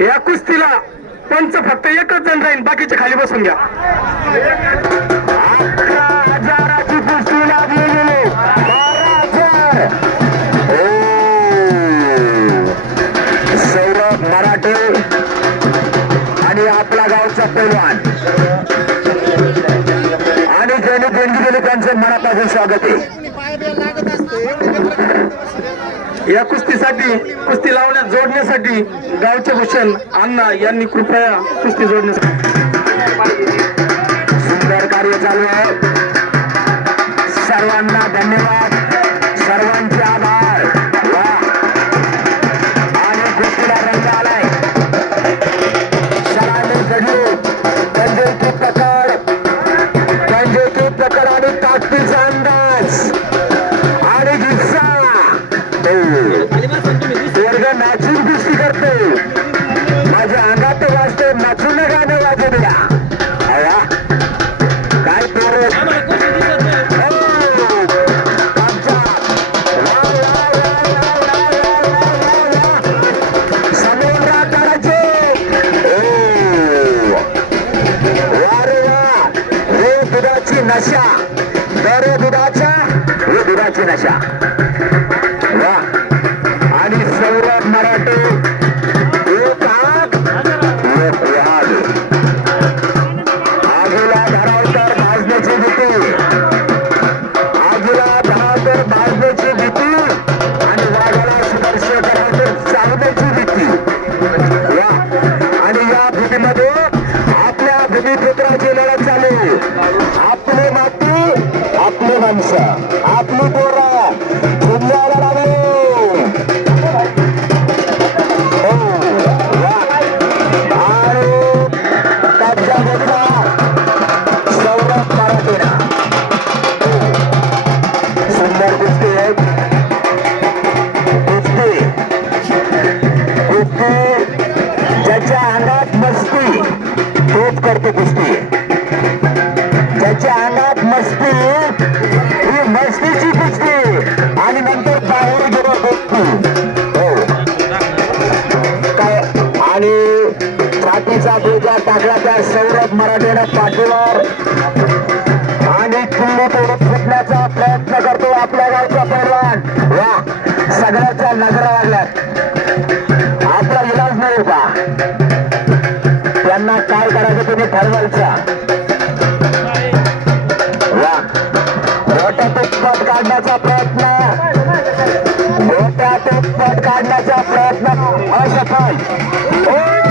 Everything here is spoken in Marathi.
या कुस्तीला पंच फक्त एकच जण राहील बाकीचे खाली बसून घ्या. अकरा हजाराची कुस्ती लागलेली. ओ. सौरभ मराठे आणि आपला गावचा पैलवान. आणि ज्यांनी देणगी दिली त्यांचं मनापासून स्वागत आहे. या कुस्तीसाठी कुस्ती लावण्यात जोडण्यासाठी गावचे भूषण अण्णा यांनी कृपया कुस्ती जोडण्यासाठी सुंदर कार्य चालू आहे. सर्वांना धन्यवाद. सर्वांचे आभार. आणि कुस्तीला रंग आलाय. सरांनी घडली पंजाबी प्रकार पंजाबी प्रकार आणि ताकदीचा अंदाज. कुस्ती करते माझ्या अंगात वाजते नाचून गाणं वाजू द्या काय पोरं नशा दर दुधाचा व दुधाची नशा भूमिपुत्राची लढत चालू. आपली माती आपली माणसं आपली पोरा. जिल्ह्याला लागले. हो. सुंदर ज्याच्या अंगात मस्ती. तोच करतो कुस्ती. काय आणि छातीचा बोजा टाकला त्या सौरभ मराठेनं पाठीवर आणि किल्ली तोडत फुटण्याचा प्रयत्न करतो आपल्या गावचा पैलवान. वा सगळ्याच्या नजरा लागल्यात. आपला इलाज नाही का? त्यांना काय करायचं तुम्ही ठरवायचा? काढण्याचा प्रयत्न असफल